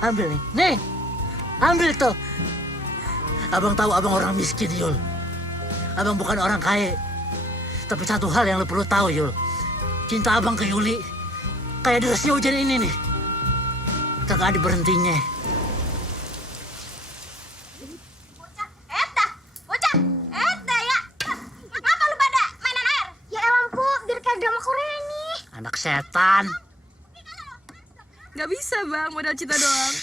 Ambil nih. Nih, ambil tuh. Abang tahu abang orang miskin, Yul. Abang bukan orang kaya. Tapi satu hal yang lo perlu tahu, Yul. Cinta abang ke Yuli kayak derasnya hujan ini nih. Kagak ada berhentinya. Bocah, ya. Ngapa lu pada mainan air? Ya elah, Pu, biar kayak drama Korea nih. Anak setan. Gak bisa bang, modal cinta doang.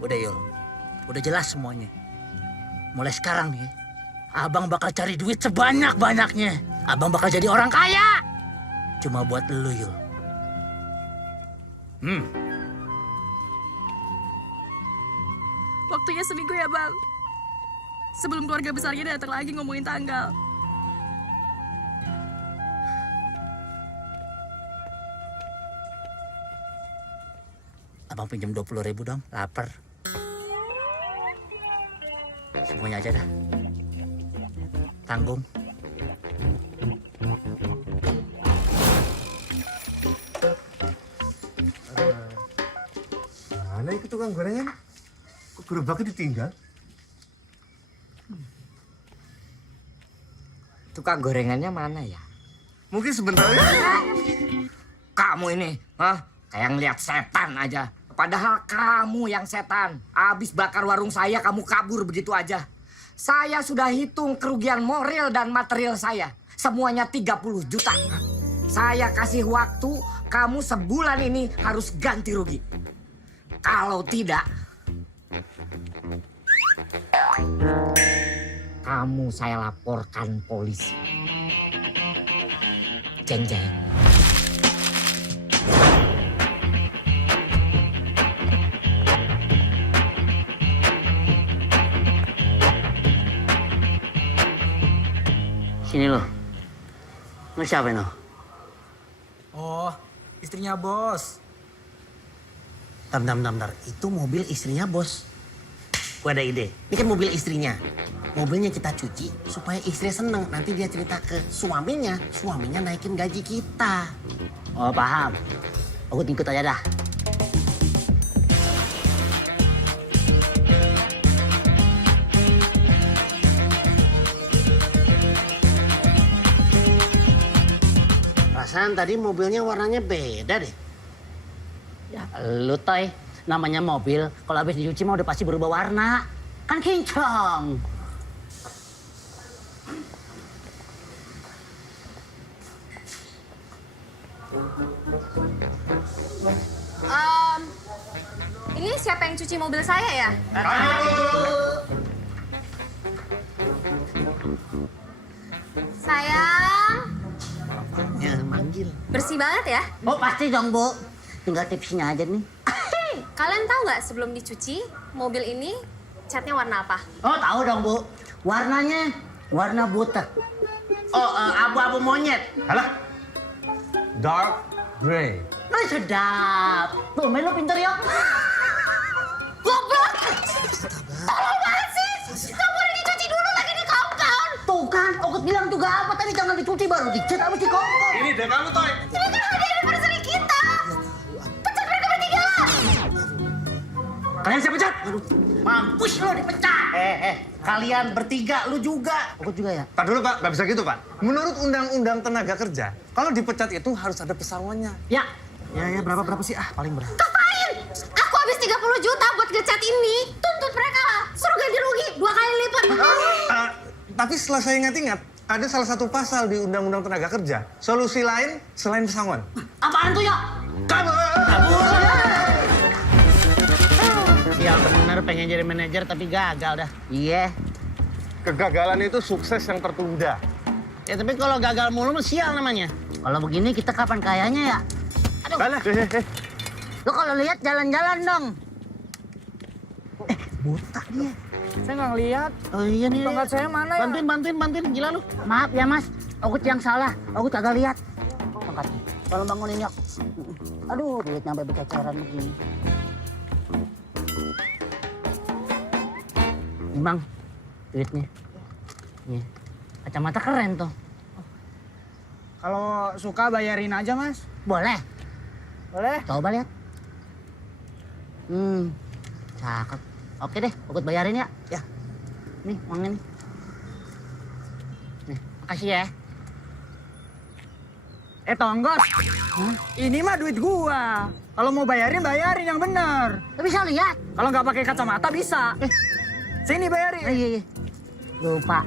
Udah, Yul. Udah jelas semuanya. Mulai sekarang nih, abang bakal cari duit sebanyak-banyaknya. Abang bakal jadi orang kaya. Cuma buat lu, Yul. Waktunya seminggu ya bang. Sebelum keluarga besarnya datang lagi ngomongin tanggal. Abang pinjam 20.000 dong, lapar. Semuanya aja dah. Tanggung. Mana itu tukang gorengan? Kok gerobaknya ditinggal? Tukang gorengannya mana ya? Mungkin sebentar ya. Kamu ini, kayak ngeliat setan aja. Padahal kamu yang setan. Abis bakar warung saya, kamu kabur begitu aja. Saya sudah hitung kerugian moral dan material saya. Semuanya 30 juta. Saya kasih waktu, kamu sebulan ini harus ganti rugi. Kalau tidak, kamu saya laporkan polisi. Jeng jeng. Sini lo. Lu siapa no? Oh, istrinya bos. Bentar. Itu mobil istrinya bos. Gue ada ide. Ini kan mobil istrinya. Mobilnya kita cuci supaya istrinya seneng. Nanti dia cerita ke suaminya. Suaminya naikin gaji kita. Oh, paham. Aku ikut aja dah. Perasaan tadi mobilnya warnanya beda deh. Ya, lu toy. Namanya mobil, kalau habis dicuci mah udah pasti berubah warna. Kan kinclong. Ini siapa yang cuci mobil saya ya? Sayang, Ya, manggil. bersih banget ya. Oh, pasti dong, Bu. Tinggal tipsnya aja nih. Kalian tahu nggak sebelum dicuci, mobil ini catnya warna apa? Oh, tahu dong, Bu. Warnanya warna buta. Oh, abu-abu monyet. Alah. Dark gray. Nah, sedap. Tuh, main lu pinter ya. Goblok! Tolong banget sih! Kamu udah dicuci dulu lagi di kaum-kaum! Tuh kan, aku bilang juga apa tadi jangan dicuci baru dicat habis dikongkong. Ini deh kamu, Toy. Ini kan hadiah anniversary kita! Pecat mereka bertiga! Kalian saya pecat. Mampus lo dipecat. Kalian bertiga, lu juga. Aku juga ya. Pak dulu, Pak. Nggak bisa gitu, Pak. Menurut Undang-Undang Tenaga Kerja, kalau dipecat itu harus ada pesangonnya. Ya. Ya, berapa sih? Paling berapa? Ngapain? Aku habis 30 juta buat ngecat ini. Tuntut mereka lah. Suruh ganti rugi 2 kali lipat. Tapi setelah saya ingat-ingat, ada salah satu pasal di Undang-Undang Tenaga Kerja. Solusi lain selain pesangon. Apaan tuh ya? Kabur! Sial bener pengen jadi manajer tapi gagal dah. Iya. Kegagalan itu sukses yang tertunda. Ya tapi kalau gagal mulu mah sial namanya. Kalau begini kita kapan kayanya ya? Aduh. Balah. Lo kalau lihat jalan-jalan dong. Buta dia. Saya nggak ngeliat. Oh iya nih. Tongkat saya mana ya? Bantuin. Gila lu. Maaf ya mas. Aku yang salah. Aku kagak lihat. Tongkatnya. Tolong bangunin yuk. Aduh, duit nyampe berceceran begini. Ini bang, duitnya. Nih. Kacamata keren tuh. Kalau suka bayarin aja, Mas. Boleh. Boleh? Coba lihat. Cakep. Oke deh, Ugut bayarin ya. Ya. Nih, uangnya nih. Nih, makasih ya. Tonggos. Ini mah duit gua. Kalau mau bayarin yang benar. Lu bisa lihat? Kalau nggak pakai kacamata bisa. Sini bayarin. Iya. Lupa.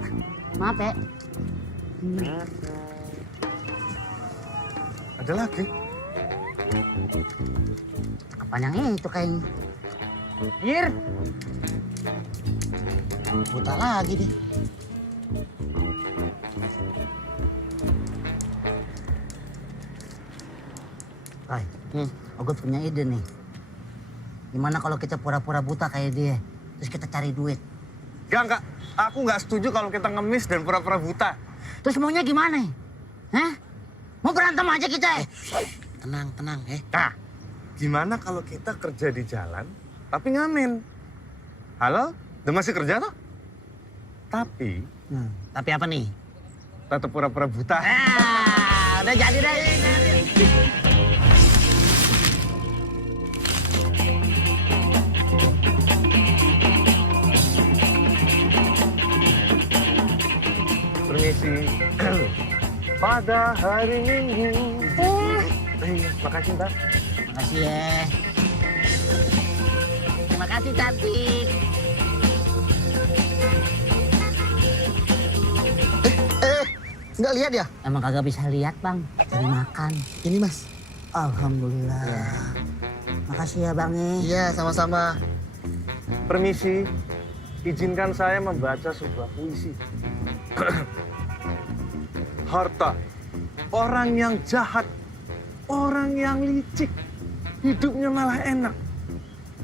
Maaf ya. Ada lagi? Kapan yang itu kayaknya? Hier. Buta lagi deh. Roy, Ugut punya ide nih. Gimana kalau kita pura-pura buta kayak dia, terus kita cari duit? Enggak. Aku nggak setuju kalau kita ngemis dan pura-pura buta. Terus maunya gimana? Hah? Mau berantem aja kita? Tenang. Nah, gimana kalau kita kerja di jalan, tapi ngamen? Halo? Udah masih kerja toh? Tapi, Tapi apa nih? tetap pura-pura buta. Udah jadi deh. Permisi. Pada hari Minggu. Iya, makasih Mbak. Makasih ya. Terima kasih cantik. Nggak lihat ya? Emang kagak bisa lihat bang, cari makan. Ini mas. Alhamdulillah. Makasih ya bang ya. Iya, sama-sama. Permisi. Izinkan saya membaca sebuah puisi. Harta. Orang yang jahat. Orang yang licik. Hidupnya malah enak.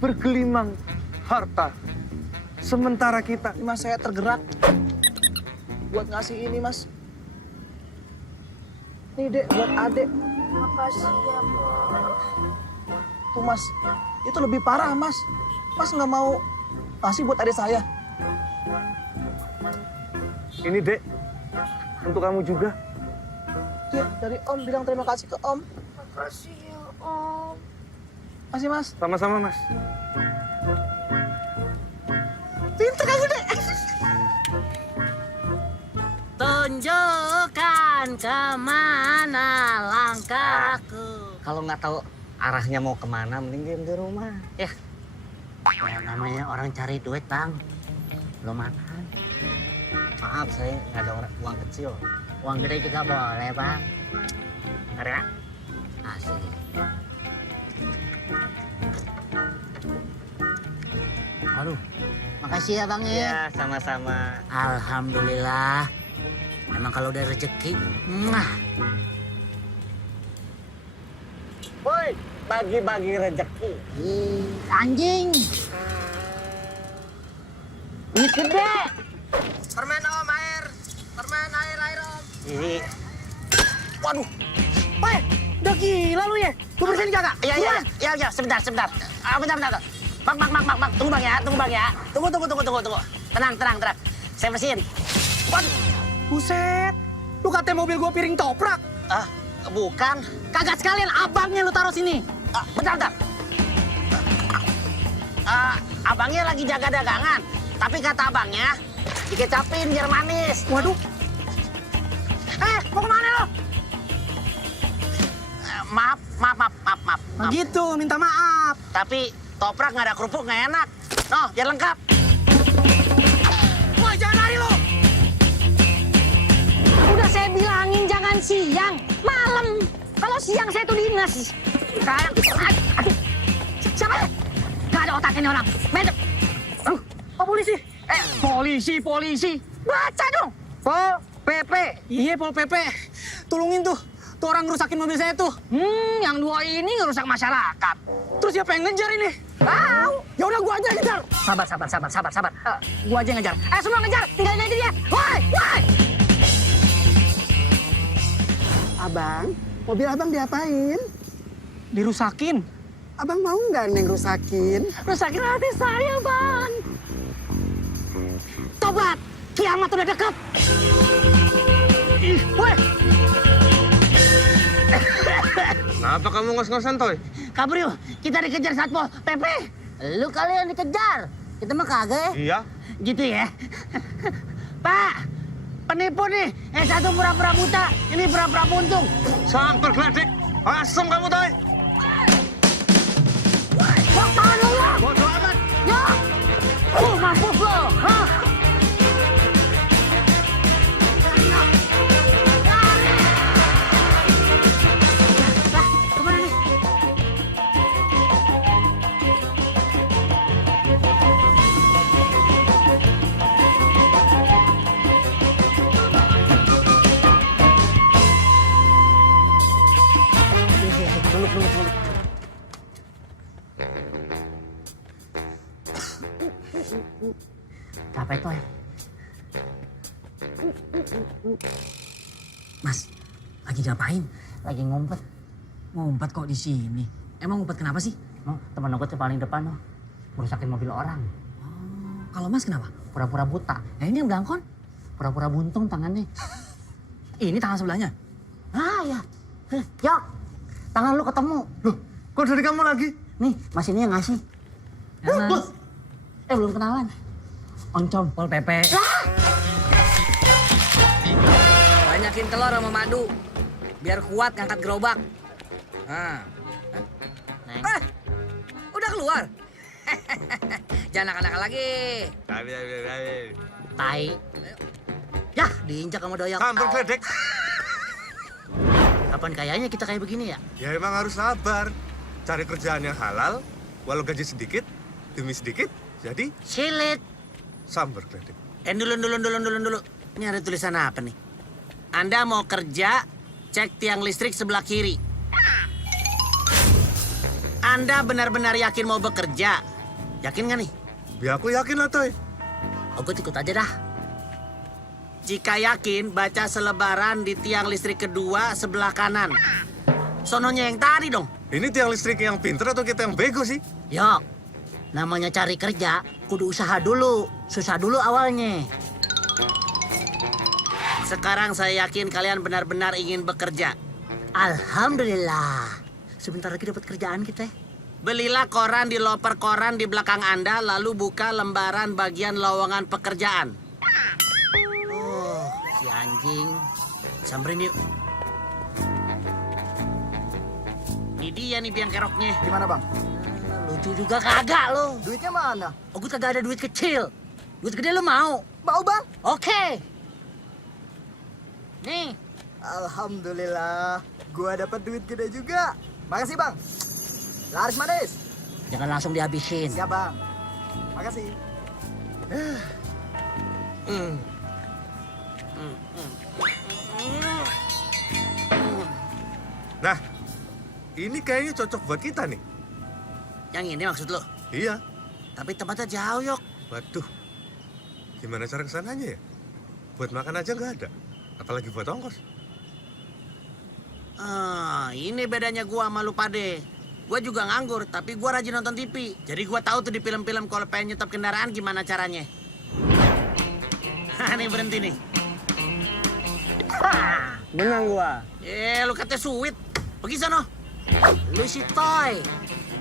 Bergelimang harta. Sementara kita... Mas, saya tergerak buat ngasih ini, Mas. Nih, Dek, buat Adek. Makasih ya, Bos. Tuh, Mas. Itu lebih parah, Mas. Mas nggak mau ngasih buat adik saya. Ini, Dek. Untuk kamu juga. Dek, dari Om bilang terima kasih ke Om. Makasih ya, Om. Masih, Mas. Sama-sama, Mas. Pinter kamu, Dek. Tunjukkan kemana langkahku. Kalau nggak tahu arahnya mau kemana, mending diam di rumah. Ya, Ya, namanya orang cari duit bang. Belum makan. maaf saya nggak ada uang kecil. Uang gede juga boleh bang. Bentar ya. Asik. Aduh, makasih ya bang ya. Iya, sama-sama. Alhamdulillah. Emang kalau udah rezeki, Woi, bagi-bagi rezeki. anjing. Duit gede. Permen Om, air. Permen air Om. Ini. Waduh. Woi, udah gila lu ya? Lu bersihin kagak? Iya, sebentar. Bentar. Bang. Tunggu bang ya. Tunggu. Tenang. Saya bersihin. Waduh. Buset. Lu katanya mobil gua piring toprak. Bukan. Kagak sekalian abangnya lu taruh sini. Bentar. Abangnya lagi jaga dagangan. Tapi kata abangnya, dikecapin biar manis. Waduh. Mau kemana lu? Maaf. Nah, gitu, minta maaf. Tapi toprak nggak ada kerupuk nggak enak. No, biar lengkap. Woi, jangan lari lu. Udah saya bilangin jangan siang, malam. Kalau siang saya tuh dinas. Sekarang, aduh. Siapa? Gak ada otak ini orang. Medep. Oh, polisi. Polisi. Baca dong. Pol PP. Iya, Pol PP. Tolongin tuh orang ngerusakin mobil saya tuh. Yang dua ini ngerusak masyarakat. Terus siapa yang ngejar ini? Tahu. Ya udah gua aja yang ngejar. Sabar. Gua aja yang ngejar. Semua ngejar. Tinggalin aja dia. Woi. Abang, mobil abang diapain? Dirusakin. Abang mau nggak Neng rusakin? Rusakin hati saya, Bang. Tobat. Kiamat udah deket. Woi, Kenapa kamu ngos-ngosan, Toy? Kabur yuk, kita dikejar Satpol PP. Lu kali yang dikejar. Kita mah kagak ya. Iya. Gitu ya. Pak, penipu nih. Satu pura-pura buta, ini pura-pura buntung. Samper geledek. Asem kamu, Toy. Kok tangan lu ya? Bodoh amat. Ya. Mampus lo. Hah? Lah, kemana nih? Capek tuh ya. Mas, lagi ngapain? Lagi ngumpet. Ngumpet kok di sini? Emang ngumpet kenapa sih? Oh, teman aku tuh paling depan loh. Merusakin mobil orang. Kalau Mas kenapa? Pura-pura buta. Nah ini yang belangkon. Pura-pura buntung tangannya. Ini tangan sebelahnya. Ah ya. Yok. Tangan lu ketemu. Loh, kok dari kamu lagi? Nih, Mas ini yang ngasih. Ya, Mas. Belum kenalan. Oncom. Pol PP. Banyakin telur sama madu. Biar kuat ngangkat gerobak. Nah. Udah keluar? Jangan nakal-nakal lagi. Tai. Yah, diinjak sama doyok. Samper geledek. Kapan kayaknya kita kayak begini ya? Ya emang harus sabar. Cari kerjaan yang halal, walau gaji sedikit, demi sedikit, jadi Silit. samper geledek. Dulu. Ini ada tulisan apa nih? Anda mau kerja, cek tiang listrik sebelah kiri. Anda benar-benar yakin mau bekerja? Yakin nggak nih? Ya aku yakin lah, Toy. Aku ikut aja dah. Jika yakin, baca selebaran di tiang listrik kedua sebelah kanan. Sononya yang tadi dong. Ini tiang listrik yang pinter atau kita yang bego sih? Yok. Namanya cari kerja, kudu usaha dulu. Susah dulu awalnya. Sekarang saya yakin kalian benar-benar ingin bekerja. Alhamdulillah. Sebentar lagi dapat kerjaan kita. Belilah koran di loper koran di belakang Anda, lalu buka lembaran bagian lowongan pekerjaan. Oh, si anjing. Samperin yuk. Ini dia nih biang keroknya. Gimana bang? Lucu juga kagak lo. Duitnya mana? Aku kagak ada duit kecil. Duit gede lo mau? Mau bang? Oke. Nih. Alhamdulillah, gua dapat duit gede juga. Makasih bang. Laris manis. Jangan langsung dihabisin. Siap bang. Makasih. Nah, ini kayaknya cocok buat kita nih. Yang ini maksud lo? Iya. Tapi tempatnya jauh, Yok. Waduh, gimana cara kesananya ya? Buat makan aja nggak ada, apalagi buat ongkos. Ini bedanya gua sama lu pade. Gua juga nganggur, tapi gua rajin nonton TV. Jadi gua tahu tuh di film-film kalau pengen nyetop kendaraan gimana caranya. Nih berhenti nih. Menang gua. Lu katanya sweet. Pergi sono. Lu si Toy.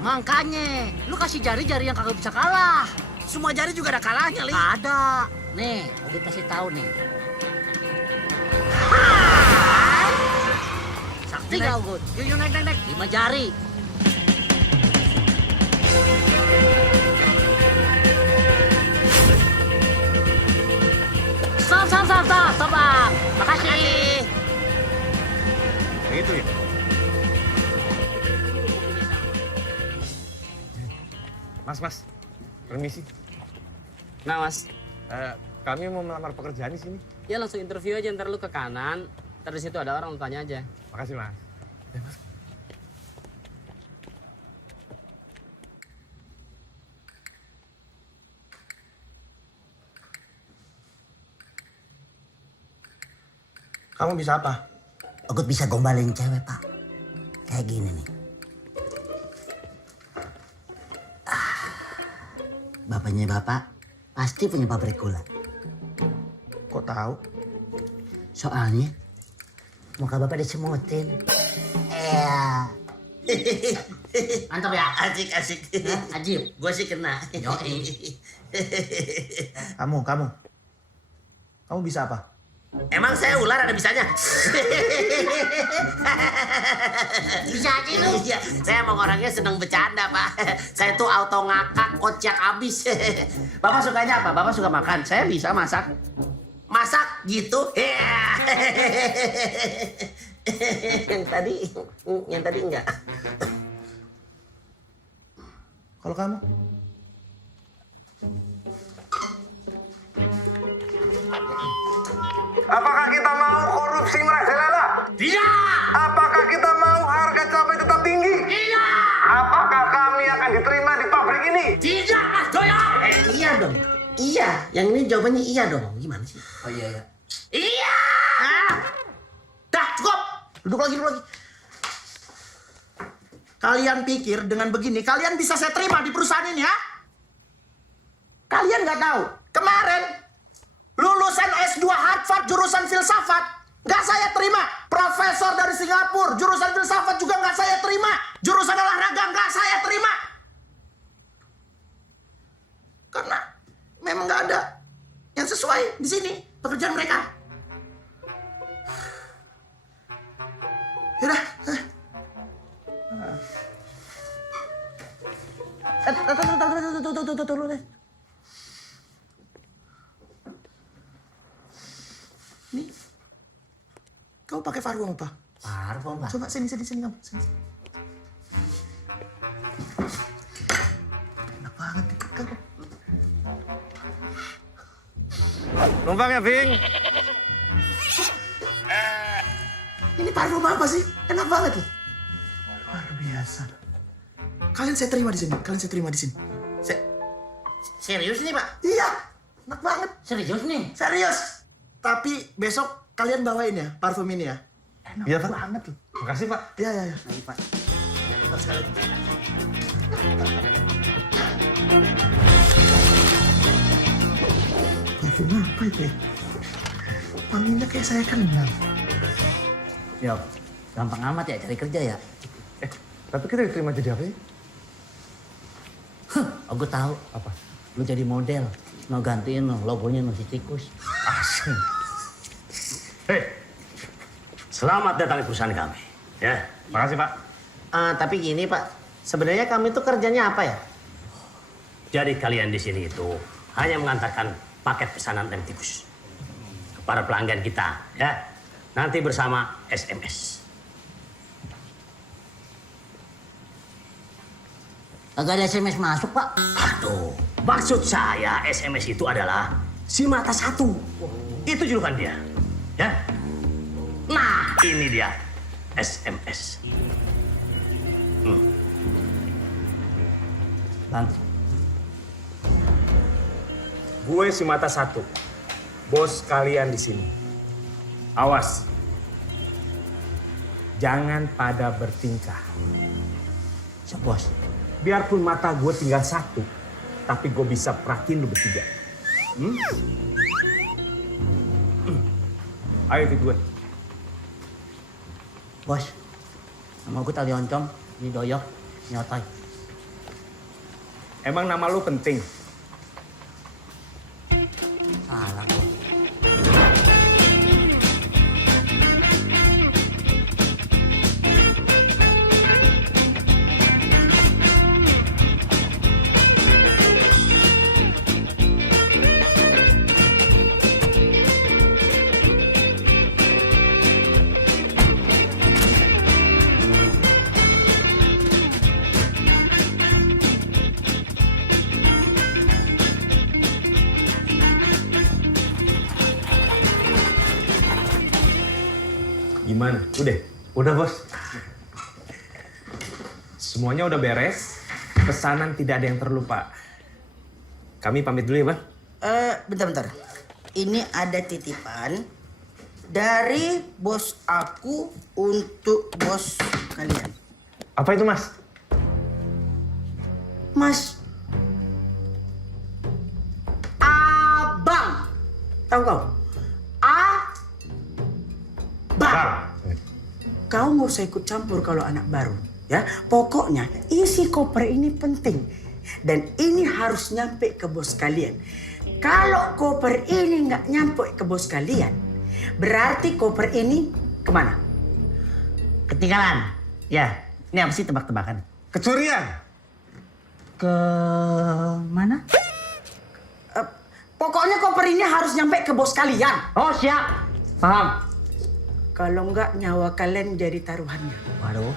Makanya, lu kasih jari-jari yang kagak bisa kalah. Semua jari juga ada kalahnya, Li. Ada. Nih, aku kasih tahu nih. Sakti Naik. kau, Gun. Yuk, naik. 5 jari. Stop, Bang. Makasih. Yang itu ya? Mas, permisi. Nah mas, Kami mau melamar pekerjaan di sini. ya langsung interview aja, ntar lu ke kanan, ntar di situ ada orang, lu tanya aja. Makasih, Mas. Kamu bisa apa? Aku bisa gombalin cewek, Pak. Kayak gini nih. Bapaknya Bapak pasti punya pabrik gula. Kok tahu? Soalnya muka Bapak disemutin. Mantap ya? Asik. Ajib. Gue sih kena. Yoi. Kamu bisa apa? Emang saya ular ada bisanya? Bisa aja lu. Iya, saya emang orangnya seneng bercanda, Pak. Saya tuh auto ngakak, kocak abis. Bapak sukanya apa? Bapak suka makan? Saya bisa masak. Masak gitu? yang tadi enggak. Kalau kamu? Apakah kita mau korupsi merajalela? Tidak! Apakah kita mau harga cabai tetap tinggi? Tidak! Apakah kami akan diterima di pabrik ini? Tidak, Mas Doyo! Iya dong. Iya. Yang ini jawabannya iya dong. Gimana sih? Oh iya ya. Iya! Dah, cukup. Duduk lagi. Kalian pikir dengan begini, kalian bisa saya terima di perusahaan ini, ya? Kalian nggak tahu. Kemarin, lulusan S2 Harvard jurusan filsafat, nggak saya terima. Profesor dari Singapura, jurusan filsafat juga nggak saya terima. Jurusan olahraga nggak saya terima. Karena memang nggak ada yang sesuai di sini pekerjaan mereka. Yaudah. Tunggu deh. Nih, kau pakai parfum apa? Parfum, Pak. Coba sini kamu. Sini. Enak banget kamu. Numpang ya, Bing. Ini parfum apa sih? Enak banget loh. Luar biasa. Kalian saya terima di sini. Serius nih, Pak? Iya, enak banget. Serius nih? Serius. Tapi besok kalian bawain ya parfum ini ya. Enak Iya, Pak. banget loh. Makasih, Pak. Iya. Nanti, Pak. Bentar sekali. Parfum apa itu ya? Wanginya kayak saya kenal. Yo, gampang amat ya cari kerja ya? Tapi kita diterima jadi apa sih? Oh, gue tahu. Apa? Lu jadi model. Mau gantiin logonya si Tikus. Asing. Hei, selamat datang di perusahaan kami. Ya, Makasih, Pak. Tapi gini Pak, sebenarnya kami tuh kerjanya apa ya? jadi kalian di sini itu hanya mengantarkan paket pesanan rem tikus kepada pelanggan kita, ya. Nanti bersama SMS. Agak ada SMS masuk, Pak. Aduh, maksud saya SMS itu adalah si mata satu. Itu julukan dia, ya. Nah, ini dia SMS. Bang, Gue si mata satu, bos kalian di sini. Awas, jangan pada bertingkah. siap bos. Biarpun mata gue tinggal satu, tapi gue bisa perhatiin lu bertiga. Ayo ikut gue. Bos, nama gue Tali Oncom, ini Doyok, nyotai. Emang nama lu penting? Salah, bos. Gimana? Udah, Bos. Semuanya udah beres. Pesanan tidak ada yang terlupa. Kami pamit dulu ya, Bang. Bentar. Ini ada titipan dari bos aku untuk bos kalian. Apa itu, Mas? Mas. Abang. Tahu kau? Bang. Kau nggak usah ikut campur kalau anak baru. Ya, pokoknya isi koper ini penting. Dan ini harus nyampe ke bos kalian. Kalau koper ini nggak nyampe ke bos kalian, berarti koper ini kemana? Ketinggalan. Ya, ini apa sih tebak-tebakan? Kecurian. Ke mana? Pokoknya koper ini harus nyampe ke bos kalian. Oh, siap. Paham. Kalau nggak nyawa kalian jadi taruhannya. Waduh.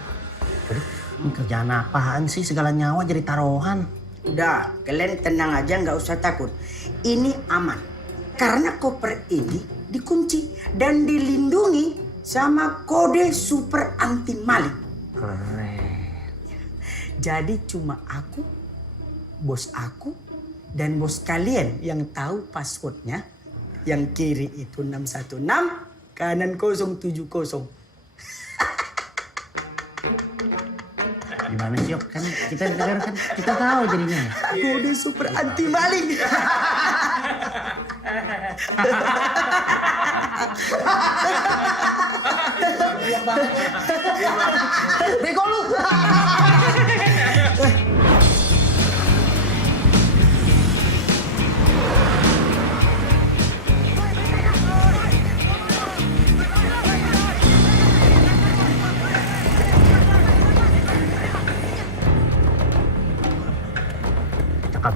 Ini kerjaan apaan sih segala nyawa jadi taruhan? Udah, kalian tenang aja, nggak usah takut. Ini aman. Karena koper ini dikunci dan dilindungi sama kode super anti maling. Jadi cuma aku, bos aku, dan bos kalian yang tahu passwordnya. Yang kiri itu 616, kanan 070. Gimana sih, Yok? Kan kita dengar kan kita tahu jadinya. Kode super anti maling. Bego lu.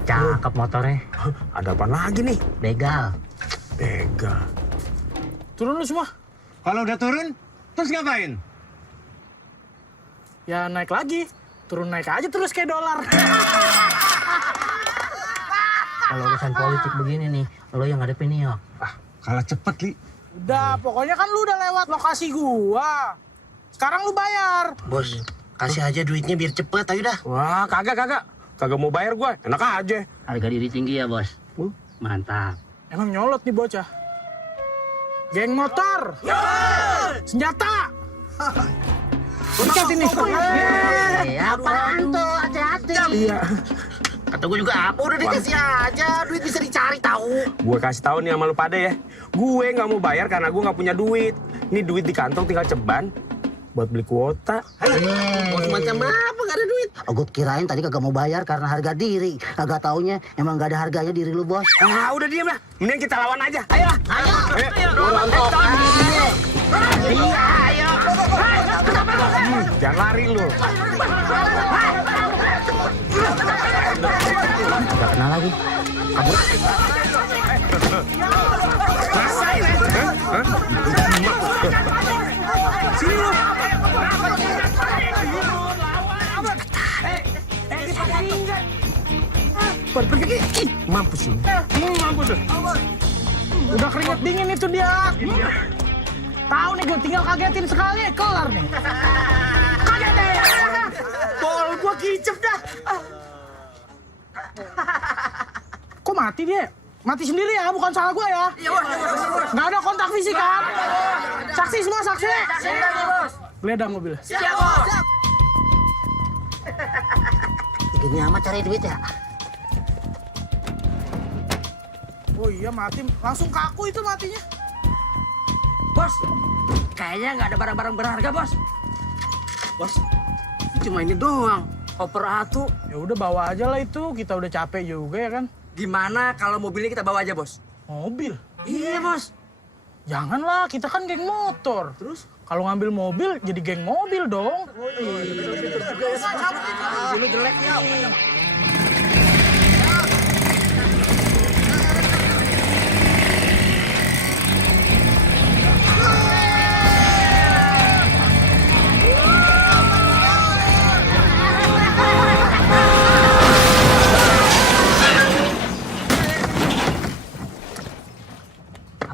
Cakep motornya. Ada apa lagi nih? Begal. Begal. Turun lu semua. Kalau udah turun, terus ngapain? Ya naik lagi. Turun naik aja terus kayak dolar. Kalau urusan politik begini nih, lo yang ngadepin nih, Yok. Kalah cepet, Li. Udah, pokoknya kan lu udah lewat lokasi gua. Sekarang lu bayar. Bos, kasih aja duitnya biar cepet, ayo dah. Wah, kagak. Kagak mau bayar gue, enak aja. Harga diri tinggi ya, Bos. Mantap. Emang nyolot nih bocah. Geng motor. Senjata. Pencet ini. Apaan tuh? Hati-hati. Iya. Kata gue juga apa, udah dikasih aja. Duit bisa dicari tahu. Gue kasih tahu nih sama lu pada ya. Gue nggak mau bayar karena gue nggak punya duit. Ini duit di kantong tinggal ceban buat beli kuota. Bos macam apa gak ada duit? Gue kirain tadi kagak mau bayar karena harga diri. Kagak taunya emang gak ada harganya diri lu, Bos. Ah, udah diam lah. Mending kita lawan aja. Ayo. Iya, ayo. Jangan lari lu. Gak kenal lagi. Kabur. Rasain ya. Sini lu. Pergi. Mampus lu. Mampus lu. Udah keringet dingin itu dia. Tahu nih gue tinggal kagetin sekali, kelar nih. Kaget deh. Bol gue kicep dah. Kok mati dia? Mati sendiri ya, bukan salah gue ya. Iya, Bos. Nggak ada kontak fisik kan? Saksi semua, saksi. Bos. Geledah mobil. Siap, Bos. Gini amat cari duit ya. Oh iya mati, langsung kaku itu matinya. Bos, kayaknya nggak ada barang-barang berharga, Bos. Bos, cuma ini doang. Koper atu. Ya udah bawa aja lah itu, kita udah capek juga ya kan. Gimana kalau mobilnya kita bawa aja, Bos? Mobil? Iya, Bos. Janganlah, kita kan geng motor. Terus? Kalau ngambil mobil, jadi geng mobil dong. Oh iya. Dulu jelek nih.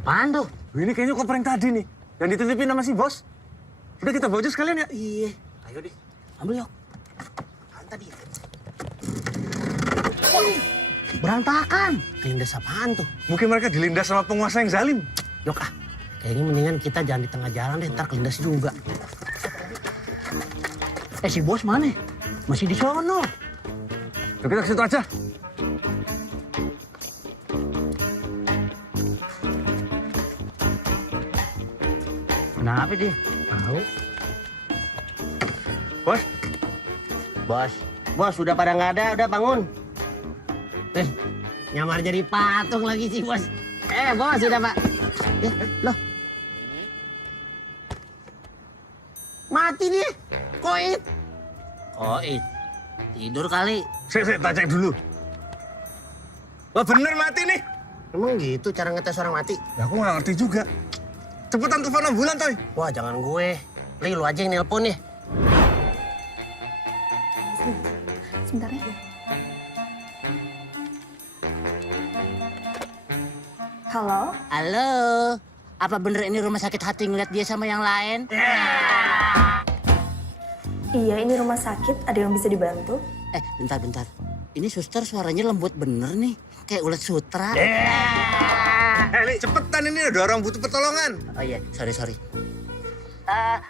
Apaan tuh? Ini kayaknya koper yang tadi nih. Yang dititipin sama si bos. Udah kita bawa aja sekalian ya. Iya. Ayo deh, ambil Yok. Apaan tadi? Berantakan. Kelindas apaan tuh? Mungkin mereka dilindas sama penguasa yang zalim. Yok kayaknya mendingan kita jangan di tengah jalan deh, ntar kelindas juga. Si bos mana? Masih di sono. Yuk kita ke situ aja. Kenapa dia? Tahu. Bos, Bos udah pada nggak ada, udah bangun. Nyamar jadi patung lagi sih bos. Bos udah pak. Loh. Mati nih, Koit. Koit. Tidur kali. Saya tak cek dulu. Wah bener mati nih. Emang gitu cara ngetes orang mati? Ya aku nggak ngerti juga. Cepetan telepon ambulan, Toy. Wah jangan gue. Li, lu aja yang nelpon nih. Sebentar ya. Halo? Halo. Apa bener ini rumah sakit hati ngeliat dia sama yang lain? Iya, ini rumah sakit. Ada yang bisa dibantu? Bentar. Ini suster suaranya lembut bener nih. Kayak ulet sutra. Li, cepetan ini ada orang butuh pertolongan. Oh iya, sorry.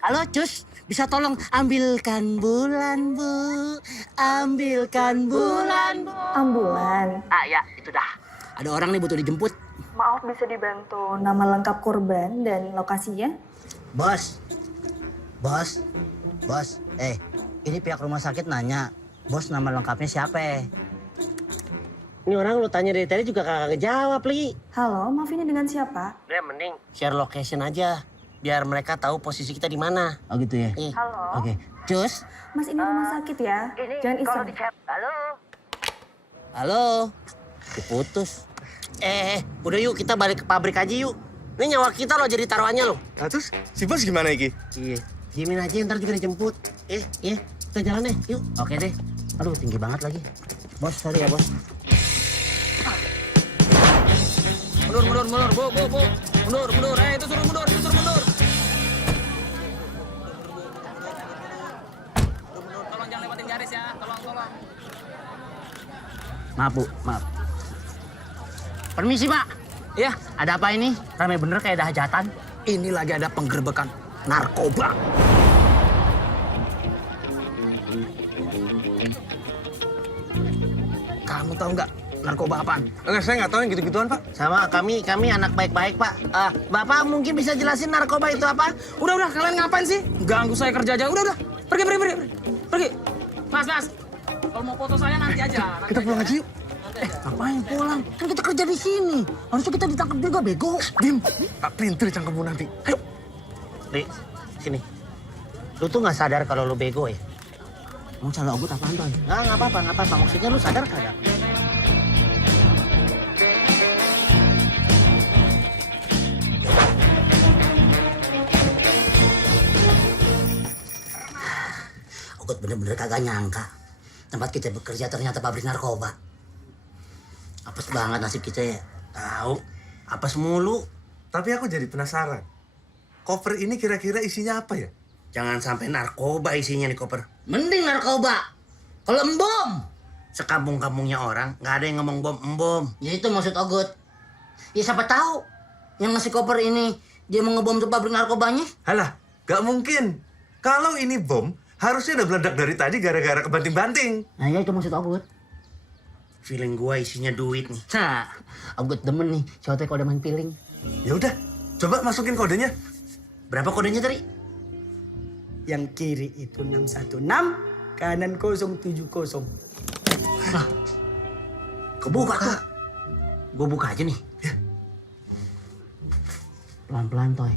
Halo, Cus. Bisa tolong ambilkan bulan, Bu. Ambilkan bulan, Bu. Ambulan. Ya, itu dah. Ada orang nih butuh dijemput. Maaf, bisa dibantu nama lengkap korban dan lokasinya? Bos. Ini pihak rumah sakit nanya, bos nama lengkapnya siapa? Ini orang lu tanya dari tadi juga kagak ngejawab, Li. Halo, maaf ini dengan siapa? Udah mending share location aja. Biar mereka tahu posisi kita di mana. Oh gitu ya? Halo? Oke. Cus. Mas, ini rumah sakit ya? Jangan iseng. Halo. Diputus. Udah yuk kita balik ke pabrik aja yuk. Ini nyawa kita loh jadi taruhannya loh. Nah, terus si bos gimana Iki? Iya. Diemin aja ntar juga dijemput. Iya. Kita jalan deh, yuk. Oke deh. Aduh, tinggi banget lagi. Bos, sorry ya, Bos. Mundur, Bu. Mundur. Itu suruh mundur. Tolong jangan lewatin garis ya, tolong. Maaf, Bu. Maaf. Permisi, Pak. Iya, Ada apa ini? Ramai bener kayak ada hajatan. ini lagi ada penggerbekan narkoba. Kamu tahu nggak narkoba apaan? Enggak, saya nggak tahu yang gitu-gituan, Pak. Sama kami anak baik-baik, Pak. Bapak mungkin bisa jelasin narkoba itu apa? Udah, kalian ngapain sih? Ganggu saya kerja aja. Udah. Pergi. Mas. Kalau mau foto saya nanti aja. Kita pulang aja yuk. Ngapain pulang? Kan kita kerja di sini. Harusnya kita ditangkap juga, bego. Dim, tak pelintir cangkemmu nanti. Ayo. Li, sini. Lu tuh nggak sadar kalau lu bego ya? Mau salah ogut apaan, Toy? Nggak apa-apa. Maksudnya lu sadar kagak? Ogut bener-bener kagak nyangka. Tempat kita bekerja ternyata pabrik narkoba. Apes banget nasib kita ya. Tahu, apes mulu. Tapi aku jadi penasaran. Koper ini kira-kira isinya apa ya? Jangan sampai narkoba isinya nih koper. Mending narkoba. Kalau embom. Sekampung-kampungnya orang, nggak ada yang ngomong bom. Ya itu maksud Ogut. Ya siapa tahu yang ngasih koper ini dia mau ngebom tuh pabrik narkobanya. Halah, gak mungkin. Kalau ini bom, harusnya udah meledak dari tadi gara-gara kebanting-banting. Nah ya itu maksud Ogut. Feeling gua isinya duit nih. Nah, Ogut demen nih, cowoknya kode main piling. Ya udah, coba masukin kodenya. Berapa kodenya tadi? Yang kiri itu 616, kanan 070. Kebuka tuh. Gua buka aja nih. Ya. Pelan-pelan, Toy.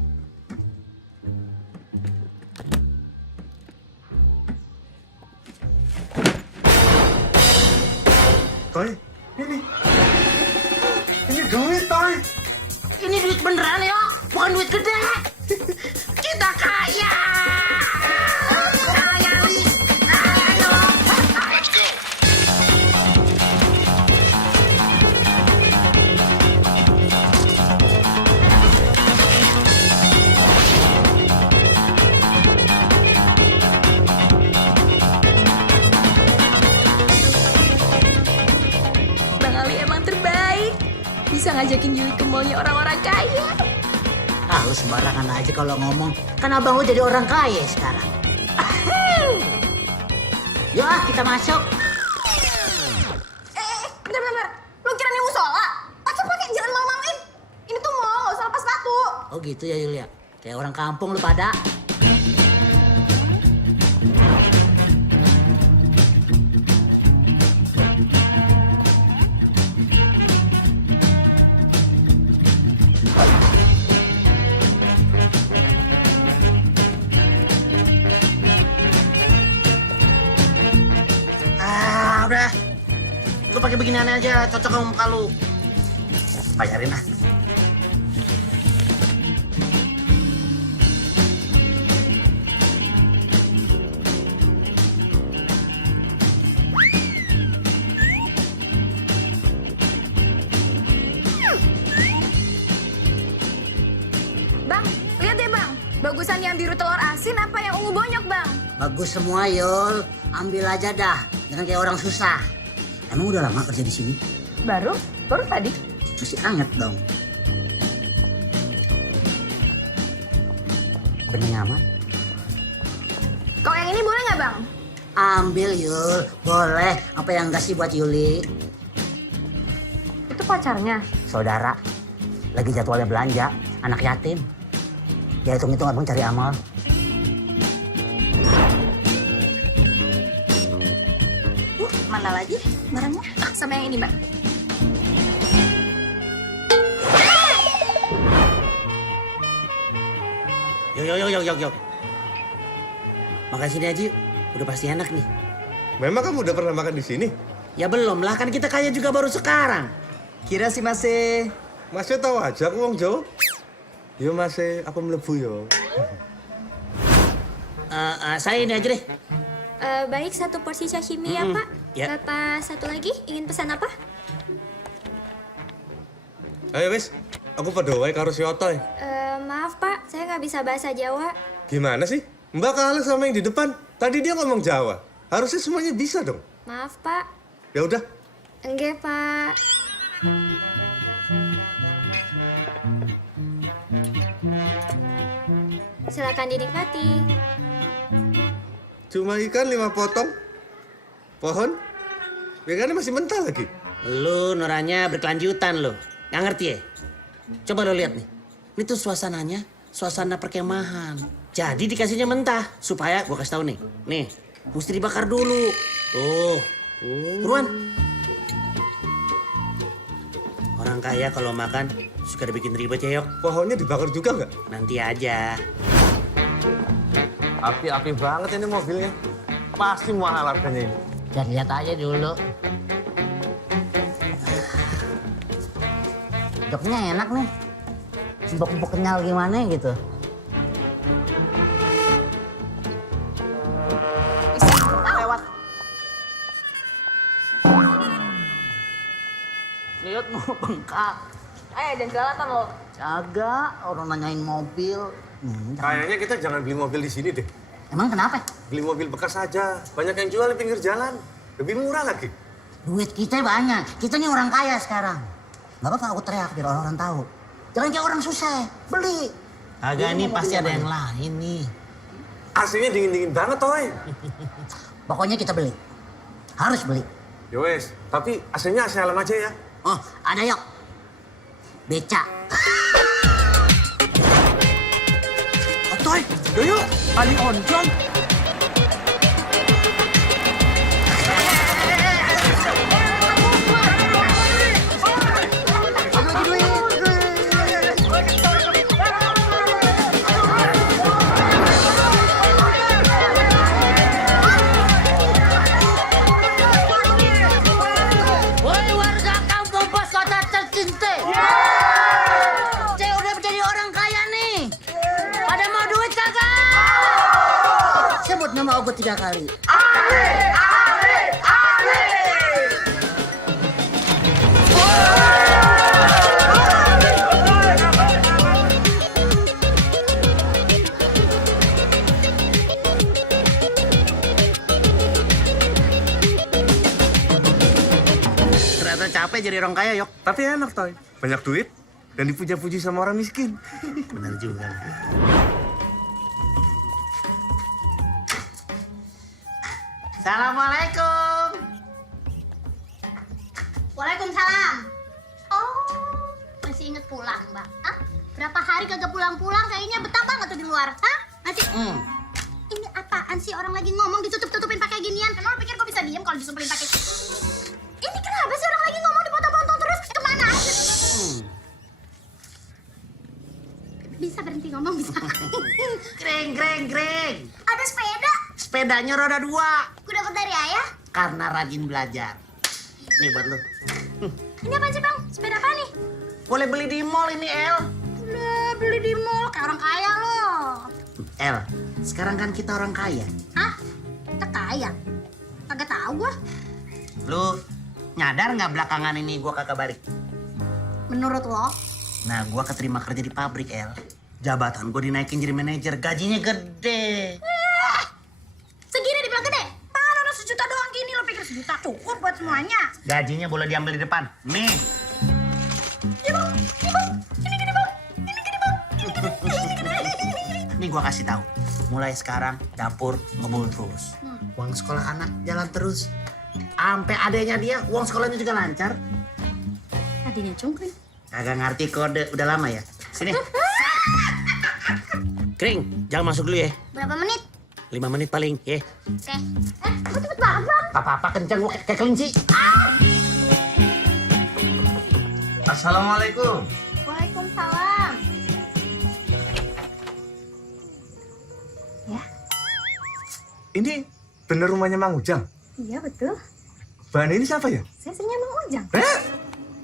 Toy, ini duit, Toy. Ini duit beneran ya, bukan duit gede. Kita kaya. Kaya, Li. Kaya, yo. Let's go. Bang Ali emang terbaik. Bisa ngajakin Yuli ke mallnya orang-orang kaya. Ah, lu sembarangan aja kalau ngomong. Kan abang lu jadi orang kaya sekarang. Yuk, kita masuk. Bentar. Lu kira ini musola? Pakai, jangan malu-maluin. Ini tuh mall, nggak usah lepas sepatu. Oh gitu ya, Yulia. Kayak orang kampung lu pada. pakai beginian aja, cocok sama muka lu. Bayarin ah. Bang, lihat deh bang. Bagusan yang biru telur asin apa yang ungu bonyok bang? Bagus semua, Yul. Ambil aja dah. Jangan kayak orang susah. Emang udah lama kerja di sini? Baru tadi. Masih anget dong. Bening amat. Kalau yang ini boleh nggak bang? Ambil, Yul. Boleh. Apa yang enggak sih buat Yuli? Itu pacarnya. Saudara. Lagi jadwalnya belanja. Anak yatim. Ya hitung-hitung abang cari amal. Mana lagi barangnya? Sama yang ini mbak. Yuk. Makan sini aja yuk. Udah pasti enak nih. Memang kamu udah pernah makan di sini? Ya belum lah, kan kita kaya juga baru sekarang. Kira sih masih. Masih tahu aja aku wong Jawa. Yo masih aku mlebu yo. Saya ini aja deh. Baik, 1 porsi sashimi ya, Pak. Ya. Bapak satu lagi, ingin pesan apa? Ayo wis, aku padha wae karo si Otoy. Maaf, Pak. Saya nggak bisa bahasa Jawa. Gimana sih? Mbak kalah sama yang di depan. Tadi dia ngomong Jawa. Harusnya semuanya bisa dong. Maaf, Pak. Ya udah. Enggak, Pak. Silakan dinikmati. Cuma ikan 5 potong. Pohon. Ikannya masih mentah lagi. Lu nuranya berkelanjutan lu. Nggak ngerti ya? Coba lu lihat nih. Ini tuh suasananya, suasana perkemahan. Jadi dikasihnya mentah. Supaya gua kasih tahu nih. Nih, mesti dibakar dulu. Tuh. Buruan. Orang kaya kalau makan suka dibikin ribet ya, Yok. Pohonnya dibakar juga nggak? Nanti aja. Api-api banget ini mobilnya. Pasti mahal harganya ini. Jangan lihat aja dulu. Joknya enak nih. Empuk-empuk kenyal gimana gitu. Lewat. Lihat mau bengkak. Jangan kelewatan lo. Kagak, orang nanyain mobil. Kayaknya kita jangan beli mobil di sini deh. Emang kenapa? Beli mobil bekas aja. Banyak yang jual di pinggir jalan. Lebih murah lagi. Duit kita banyak. Kita nih orang kaya sekarang. Gak apa-apa aku teriak biar orang tahu. Jangan kayak orang susah. Beli. Kagak nih pasti ada yang lain nih. AC-nya dingin-dingin banget, Toy. Pokoknya kita beli. Harus beli. Yowes, tapi AC-nya AC alam aja ya. Oh, ada Yok. Beca. Otoy, yuk, Ali Oncom. Woi warga kampung pos kota tercinta. Saya udah menjadi orang kaya nih. Pada mau duit kagak? Sebut nama aku 3 kali. Ternyata capek jadi orang kaya, Yok. Tapi enak, Toy. Banyak duit dan dipuja-puji sama orang miskin. Bener juga. Assalamualaikum. Waalaikumsalam. Oh, masih inget pulang, Mbak? Hah? Berapa hari kagak pulang-pulang, kayaknya betah banget tuh di luar. Hah? Nanti. Ini apaan sih orang lagi ngomong ditutup-tutupin pakai ginian? Emang lo pikir gue bisa diem kalau disumpelin pakai... Ini kenapa sih orang lagi ngomong dipotong-potong terus? Kemana aja? Bisa berhenti ngomong, bisa. Greng. Ada sepeda. Sepedanya roda 2. Gue dapet dari ayah. Karena rajin belajar. Nih buat lu. Ini apa sih bang? Sepeda apa nih? Boleh beli di mall ini, El. Udah beli di mall kayak orang kaya loh. El, sekarang kan kita orang kaya. Hah? Kita kaya? Kagak tahu gua. Lu nyadar nggak belakangan ini gua kagak balik? Menurut lo? Nah, gua keterima kerja di pabrik, El. Jabatan gua dinaikin jadi manajer, gajinya gede. Segini dibilang gede? Malah lo 1 juta doang gini, lo pikir 1 juta cukup buat semuanya? Gajinya boleh diambil di depan. Nih. Iya bang, ini gede bang, ini gede bang. Nih gua kasih tahu. Mulai sekarang dapur ngebul terus. Uang sekolah anak jalan terus. Sampai adanya dia, uang sekolahnya juga lancar. Adanya cungkring. Kagak ngerti kode, udah lama ya? Sini. Kring, jangan masuk dulu ya. Berapa menit? 5 menit paling, ya. Oke. Kok cepet banget bang? Apa-apa kencang gua kayak kelinci. Assalamualaikum. Waalaikumsalam. Ya, Ini bener rumahnya Mang Ujang? Iya betul. Bahan ini siapa ya? Saya istrinya Bang Ujang.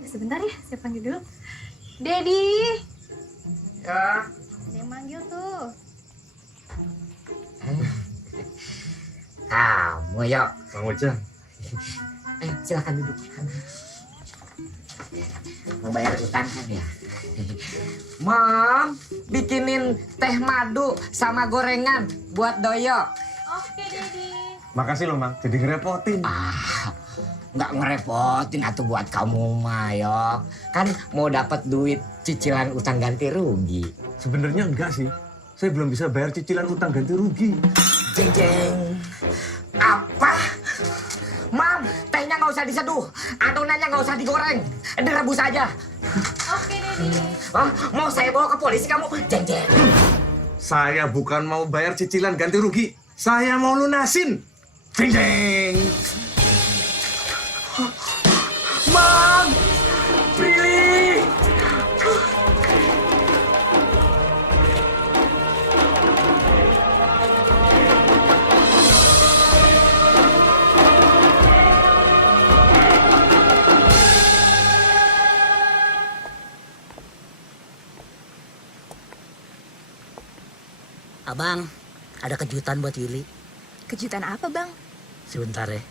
Sebentar ya, saya panggil dulu. Dedi. Ya. Ada yang manggil tuh. Kamu yuk. Mang Ujang. Silakan duduk. Mau bayar utang kan ya? Mam, bikinin teh madu sama gorengan buat Doyo. Oke, Dedi. Makasih loh, Mang. Jadi ngerepotin. Nggak ngerepotin atau buat kamu mah, Yok. Kan mau dapat duit cicilan utang ganti rugi. Sebenarnya enggak sih. Saya belum bisa bayar cicilan utang ganti rugi. Jeng jeng. Apa? Mam, tehnya nggak usah diseduh, adonannya nggak usah digoreng, direbus aja. Oke, Dedi. Mau saya bawa ke polisi kamu? Jeng jeng. Saya bukan mau bayar cicilan ganti rugi. Saya mau lunasin. Jeng jeng. Mam, Prilly. Abang, ada kejutan buat Yuli. Kejutan apa, Bang? Sebentar ya.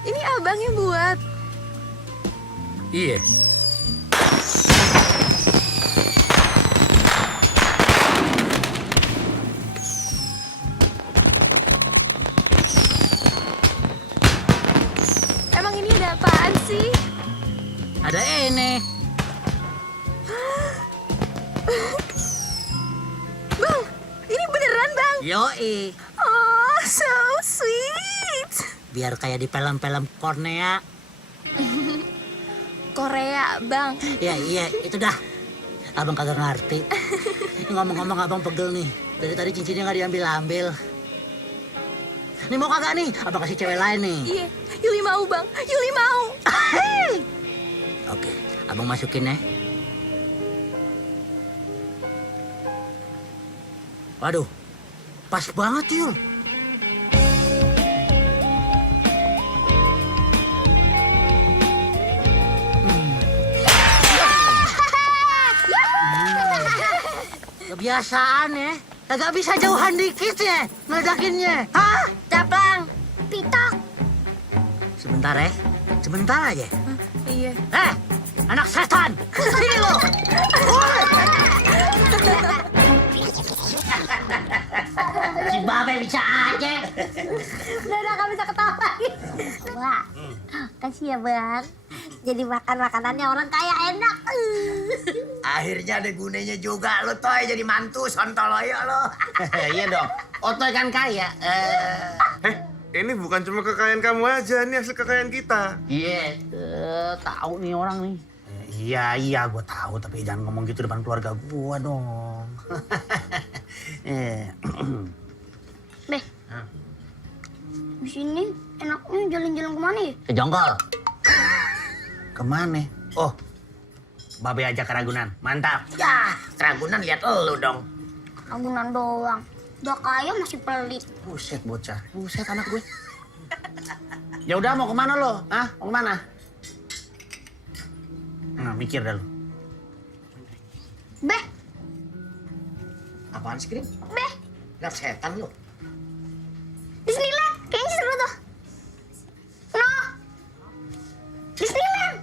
Ini abang yang buat. Iya. Emang ini ada apaan sih? Ada ini. Bang, ini beneran, Bang? Yoi. Oh, so sweet. Biar kayak di film-film Korea. Korea, Bang. Iya, itu dah. Abang kagak ngerti. Ngomong-ngomong abang pegel nih. Dari tadi cincinnya nggak diambil-ambil. Nih mau kagak nih? Abang kasih cewek lain nih. Iya, Yuli mau, Bang. Yuli mau. Oke, abang masukin ya. Waduh, pas banget Yul. Kebiasaan ya, kagak bisa jauhan dikit ya ngeledakinnya. Hah? Caplang, pitok. Sebentar ya, sebentar aja. Iya. Anak setan, sini lo. Si Babe bisa aja. Udah gak bisa ketawa lagi. Wah, kasih ya bang. Jadi makan makanannya orang kaya enak. Akhirnya ada gunanya juga lo toy jadi mantu sontoloyo lo. Iya dong. Otoy kan kaya. Ini bukan cuma kekayaan kamu aja, ini hasil kekayaan kita. Iya. Tahu nih orang nih. Iya, gue tahu, tapi jangan ngomong gitu depan keluarga gue dong. Beh, di sini enaknya jalan-jalan kemana ya? Ke Jonggol. Kemana? Oh, Babe aja ke Ragunan. Mantap. Ya, Ragunan lihat elu dong. Ragunan doang. Udah kaya masih pelit. Buset bocah. Buset anak gue. Ya udah mau kemana lo? Hah? Mau kemana? Nah, mikir dah lo. Beh, Apaan sih, Krim? beh. Lihat setan lu. Disneyland. Kayaknya seru tuh. No. Disneyland.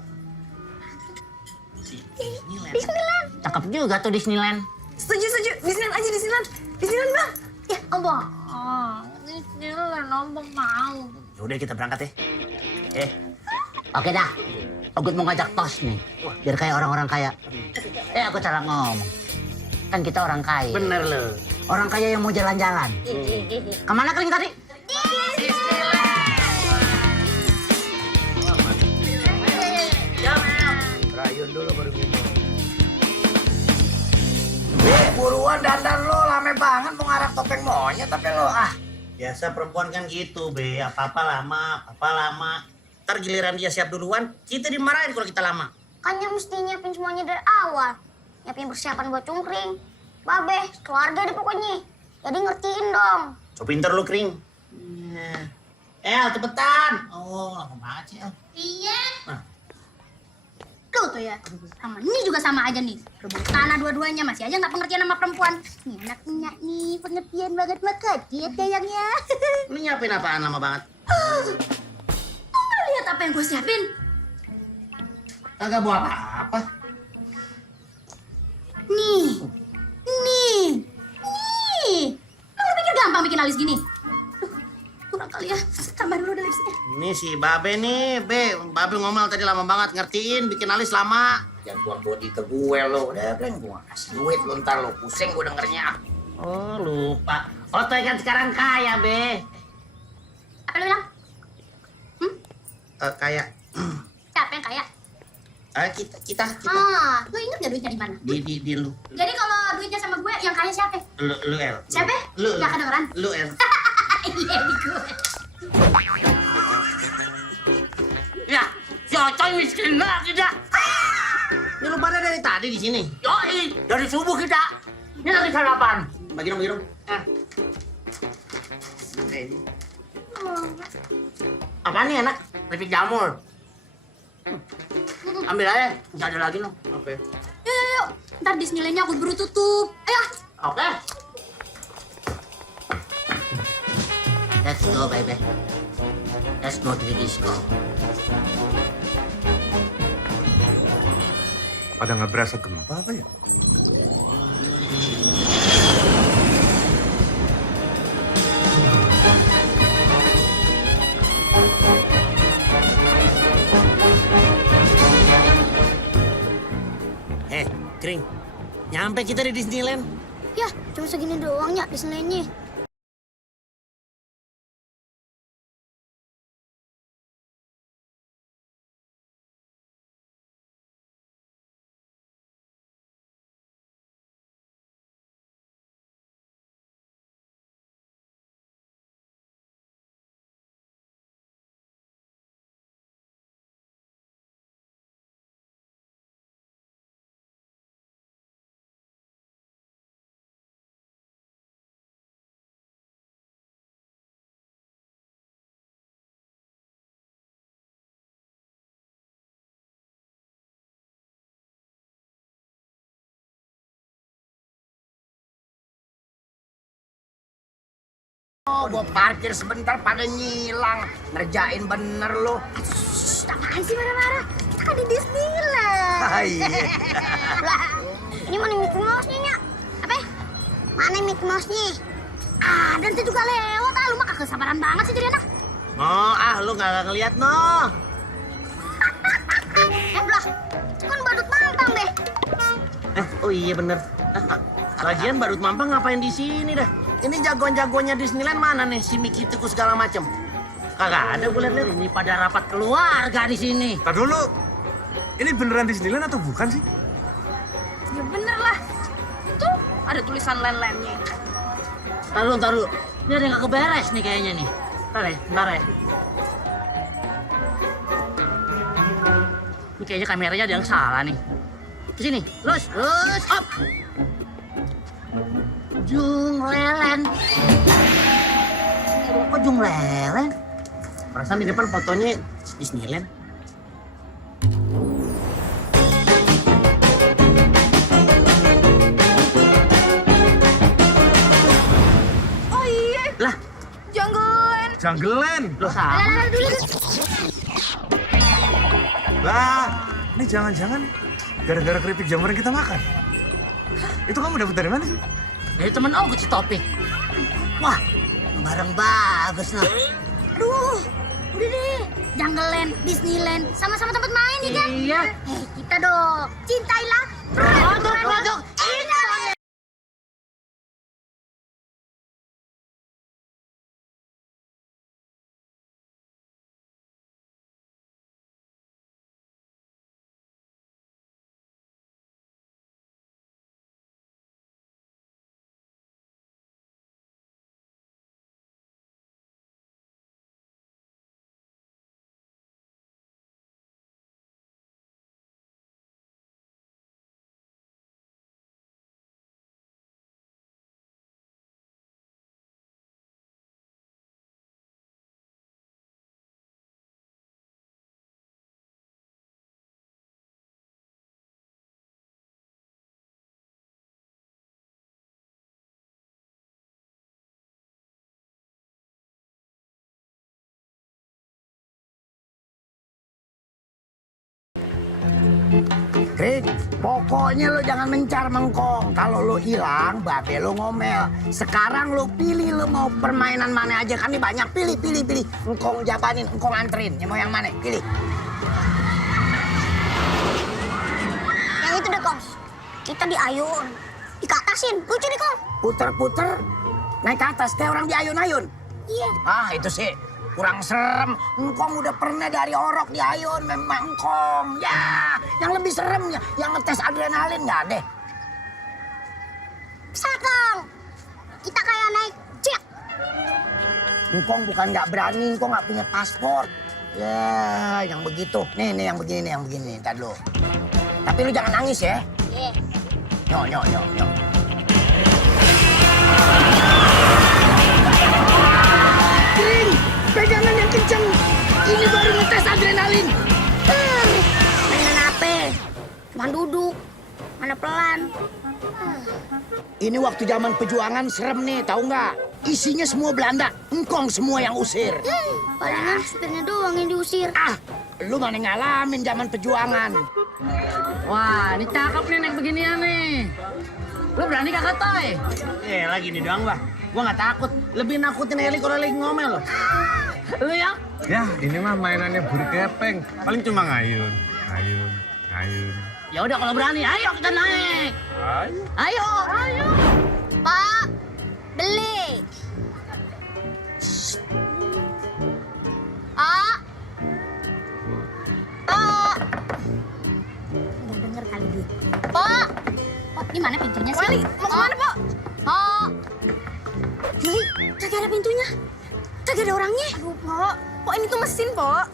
Disneyland. Cakep juga tuh Disneyland. Setuju. Disneyland aja, Disneyland. Disneyland, Bang. Ya, abang. Disneyland, abang mau. Ya udah kita berangkat ya. Oke dah. Ogut mau ngajak tos nih. Biar kayak orang-orang kaya. Aku salah ngomong. Kan kita orang kaya. Bener lo. Orang kaya yang mau jalan-jalan. Kemana Kering tadi? Rayun dulu baru minum. Buruan dandan lo, lame banget mau ngarap topeng monyet tapi lo Biasa perempuan kan gitu, Be. Apa-apa lama. Ntar giliran dia siap duluan, kita dimarahin kalau kita lama. Kan yang mesti nyiapin semuanya dari awal. Nyiapin persiapan buat cungkring. Babe, keluarga deh pokoknya. Jadi ngertiin dong. So pinter lu, Kring. Cepetan. Oh, lama banget sih, El. Iya. Nah. Tuh tuh ya. Sama ini juga sama aja nih. Rebut tanah dua-duanya masih aja nggak pengertian sama perempuan. Nih anaknya nih pengertian banget kaget kayaknya. Lu nyiapin apaan lama banget? Nggak lihat apa yang gue siapin? Kagak bawa apa-apa. Nih. Lu pikir gampang bikin alis gini? Duh, kurang kali ya. Tambah dulu deh lipsnya. Ini si Babe nih, Be. Babe ngomel tadi lama banget ngertiin, bikin alis lama. Jangan buang body ke gue lo. Udah kan gue kasih duit lo ntar lo. Pusing gue dengernya. Oh, lupa. Otoy kan sekarang kaya, Be. Apa lu bilang? Kayak Siapa yang kaya? kita. Lu inget gak duitnya di mana? Di lu. Jadi kalau duitnya sama gue, yang kaya siapa? Lu El. Siapa? Lu. Gak kedengeran? Lu El. Iya, di gue. Ya, si Ocoy miskin banget kita. Ini lu pada dari tadi di sini. Yoi, dari subuh kita. Ini lagi sarapan. Bagi dong. Apaan nih enak? Keripik jamur. Ambil aja, nggak ada lagi no. Oke. Yuk. Ntar Disneyland-nya aku buru tutup. Ayo. Oke. Let's go, baby. Let's go to the disco. Pada nggak berasa gempa apa ya? Kring. Nyampe kita di Disneyland. Ya, cuma segini doang ya Disneyland-nya. Gua parkir sebentar pada nyilang. Ngerjain bener lo. Apaan sih marah-marah? Kita kan di Disneyland. Iya. Lah, ini mana Mickey Mouse-nya, Nyak? Apa? Mana Mickey Mouse-nya? Dan itu juga lewat. Lu mah kagak sabaran banget sih jadi anak. Lu nggak ngeliat, no. Lah, kan badut mampang deh. Oh iya bener. Lagian badut mampang ngapain di sini dah? Ini jagoan-jagoannya Disneyland mana nih? Si Mickey Tikus segala macem. Kagak ada gue liat-liat. Ini pada rapat keluarga di sini. Tar dulu. Ini beneran Disneyland atau bukan sih? Ya bener lah. Tuh, ada tulisan len-lennya. Ntar dulu. Ini ada yang gak keberes nih kayaknya nih. Bentar ya. Ini kayaknya kameranya ada yang salah nih. ke sini. Terus, up. Jung Lelen. Kok Jung Lelen? Perasaan di depan fotonya Disneyland. Oh iya. Lah, Jungleland. Jungleland. lo sama. Lah, ini jangan-jangan gara-gara keripik jamur yang kita makan. Itu kamu dapat dari mana sih? Dari temen aku si Topik. Wah, barang bagus nah. Aduh, udah deh. Jungleland, Disneyland, sama-sama tempat main ya kan? Iya. Kita dong. Cintailah produk-produk Indonesia. Rik, pokoknya lo jangan mencar mengkong. Kalau lo hilang, babe lo ngomel. Sekarang lo pilih lo mau permainan mana aja. Kan ini banyak, pilih. Engkong jabanin, engkong anterin. Yang mau yang mana? Pilih. Yang itu deh, Kong. Kita diayun. Dikatasin. Lucu nih, Kong. Puter-puter, naik ke atas kayak orang diayun-ayun. Iya. Ah, itu sih kurang serem. Engkong udah pernah dari orok diayun, memang engkong. Ya, yang lebih serem ya, yang ngetes adrenalin nggak deh. Bisa, Kong. Kita kayak naik jet. Engkong bukan nggak berani, engkong nggak punya paspor. Ya, yang begitu. Nih yang begini. Ntar dulu. Tapi lu jangan nangis ya. Iya. Nyok. Kering, pegangan yang kencang. Ini baru ngetes adrenalin. Mainan apa? Cuma duduk. Mana pelan. Ini waktu zaman perjuangan serem nih, tahu nggak? Isinya semua Belanda, engkong semua yang usir. Palingan supirnya doang yang diusir. Ah, lu mana ngalamin zaman perjuangan? Wah, ini cakep nih naik beginian nih. Lu berani kagak, Toy? Lagi nih doang, Bah. Gua nggak takut. Lebih nakutin Eli kalau lagi ngomel loh. Lu ya? Ya, ini mah mainannya buri kepeng. Paling cuma ngayun. Ya udah kalau berani, ayo kita naik. Ayo. Pak, beli. Pak. Nggak denger kali dia. Pak. Pak, di mana pintunya sih? Wali, mau kemana, Pak? Pak. Juli, kagak ada pintunya. Kagak ada orangnya. Aduh, Pok ini tuh mesin, Pok.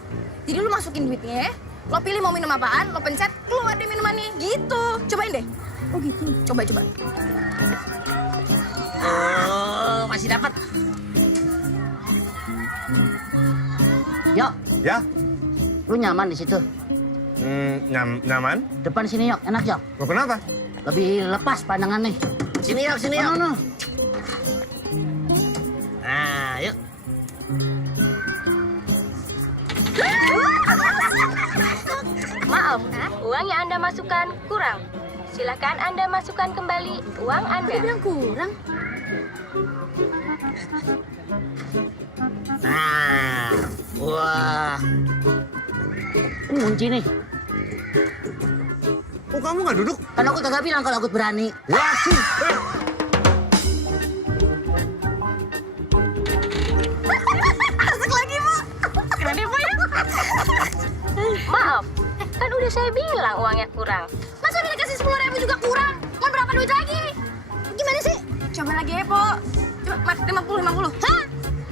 Jadi lu masukin duitnya, lo pilih mau minum apaan, lo pencet, keluar deh minumannya. Gitu. Cobain deh. Oh gitu. Coba. Oh, masih dapat. Yok, Ya, lu nyaman di situ. nyaman. Depan sini, Yok. Enak, Yok. Lo kenapa? Lebih lepas pandangan nih. Sini, Yok. No. Nah, yuk. Maaf, uang yang Anda masukkan kurang. Silakan Anda masukkan kembali uang Anda. Dia bilang kurang. Nah, wah. Ini kunci nih. Kok kamu nggak duduk? Kan aku kagak bilang kalau aku berani. Wah, sih. Asik lagi, Bu. Keren deh, Bu ya. Maaf, kan udah saya bilang uangnya kurang. Masa udah dikasih 10.000 juga kurang? Mau berapa duit lagi? Gimana sih? Coba lagi ya, Po. Coba, 50. Hah?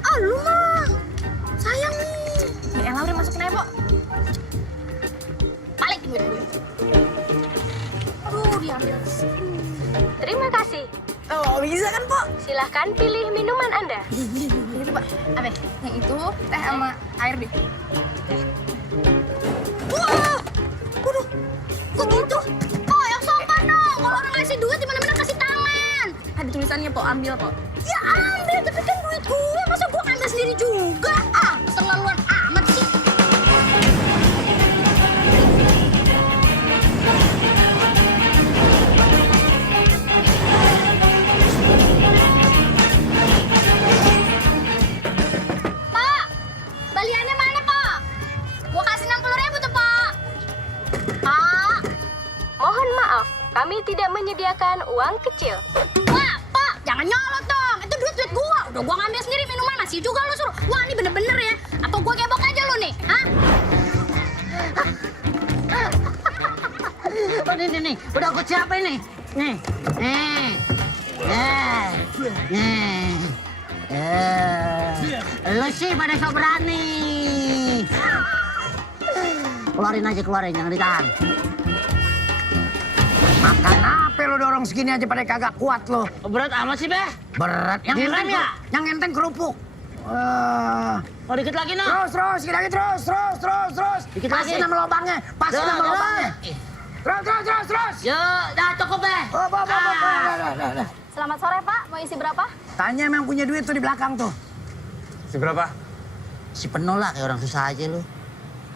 Oh, lu mah. Sayang nih. Ya elah, udah masukin aja, Po. Balikin duit gue. diambil. Terima kasih. Oh, bisa kan, Po? Silahkan pilih minuman Anda. Itu, Pak. Apa? Yang itu teh sama air deh. Wah! Waduh, kok gitu? Oh, yang sopan dong. Kalau orang ngasih duit di mana-mana kasih tangan. Ada tulisannya, Po. Ambil, Po. Ya ambil, tapi kan duit gue. Masa gue ambil sendiri juga? Ah, keterlaluan amat sih. Pak, baliannya mana, Pak? Gua kasih 60.000 tuh, Pak. Pak. Mohon maaf, kami tidak menyediakan uang kecil. Wah, Pak, jangan nyolot dong. Itu duit gua. Udah gua ngambil sendiri minuman, masih juga lu suruh. Wah, ini bener-bener ya. Apa gua gebok aja lu nih? Hah? Oh, nih. Udah aku siapa ini? Nih. Lu sih pada sok berani. Keluarin, jangan ditahan. Makan apa lo dorong segini aja pada kagak kuat lo. Berat amat sih, Beh. Berat. Yang Dilem enteng ya? Yang enteng kerupuk. Oh, dikit lagi, nah. Terus, terus. Dikit Pasin lagi. nama lubangnya. Pasin nama lubangnya. Terus. Yuk, dah cukup, Beh. Dah. Selamat sore, Pak. Mau isi berapa? Tanya yang punya duit tuh di belakang tuh. Si berapa? Si penolak kayak orang susah aja lu.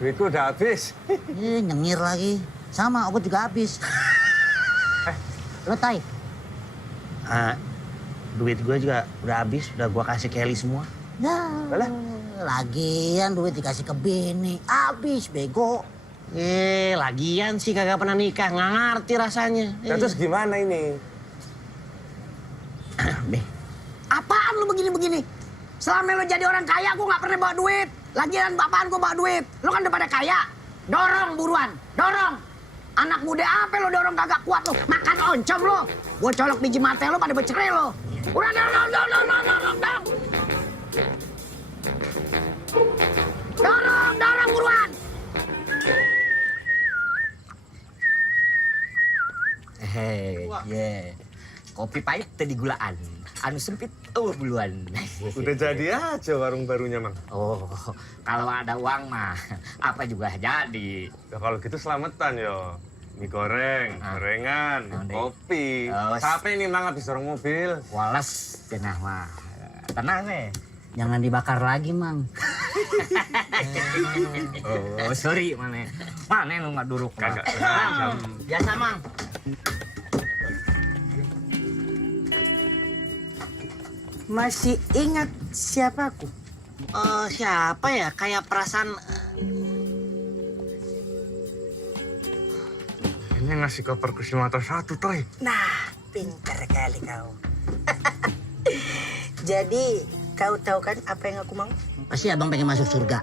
Duitku udah habis. Nyengir lagi. Sama, obat juga habis. Lo Tai? Duit gue juga udah habis, udah gue kasih Kelly semua. Ya, lagian duit dikasih ke bini. Habis, bego. Lagian sih kagak pernah nikah, nggak ngerti rasanya. Ya, terus gimana ini? Beh, Apaan lu begini-begini? Selama lu jadi orang kaya, gua nggak pernah bawa duit. Lagian apaan gua bawa duit? Lu kan udah pada kaya. Dorong buruan, dorong. Anak muda apa lu dorong kagak kuat lu? Makan oncom lu. Gua colok biji mata lu pada bercerai lu. Udah, dorong. Dorong buruan. Kopi pahit tadi gulaan. Anu sempit buluan. Udah jadi aja warung barunya, Mang. Oh, kalau ada uang mah apa juga jadi. Ya kalau gitu selamatan yo. Mie goreng, gorengan, kopi. Capek nih, Mang, habis dorong mobil. Walas cenah mah. Tenang nih. Jangan dibakar lagi, Mang. Oh, sorry mana. Mana lu nggak duruk? Kagak. Biasa, Mang. Masih ingat siapa aku? Siapa ya? Kayak perasaan... Ini ngasih koper ke Sumatera 1, Toy. Nah, pintar kali kau. Jadi, kau tahu kan apa yang aku mau? Pasti abang pengen masuk surga.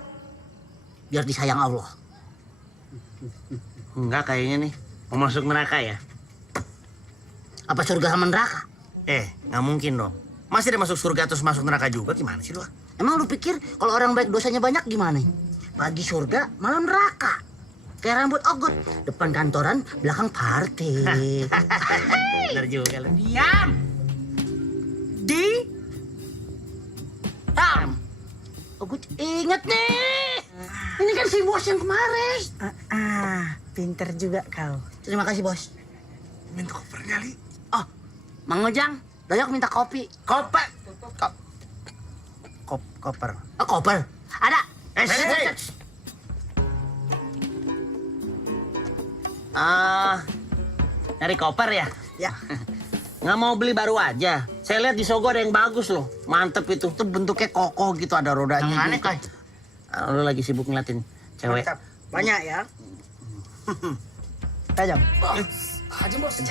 Biar disayang Allah. Enggak kayaknya nih. Mau masuk neraka ya? Apa surga sama neraka? Nggak mungkin dong. Masih ada masuk surga terus masuk neraka juga, gimana sih lu? Emang lu pikir kalau orang baik dosanya banyak gimana? Pagi surga, malam neraka. Kayak rambut ogot, depan kantoran, belakang party. Bener juga lu. Diam! Ogot inget nih. Ini kan si bos yang kemarin. Pintar juga kau. Terima kasih, bos. Minta kopernya, Li. Oh, Mang Ojang, Doyok minta kopi. Koper. Koper. Oh, koper. Ada. Nyari koper ya? Ya. Nggak mau beli baru aja. Saya lihat di Sogo ada yang bagus loh. Mantep itu. Tuh bentuknya kokoh gitu, ada rodanya. Yang mana, gitu. Kai? Lu lagi sibuk ngeliatin cewek. Mantap. Banyak ya. Tajam. Haji bos.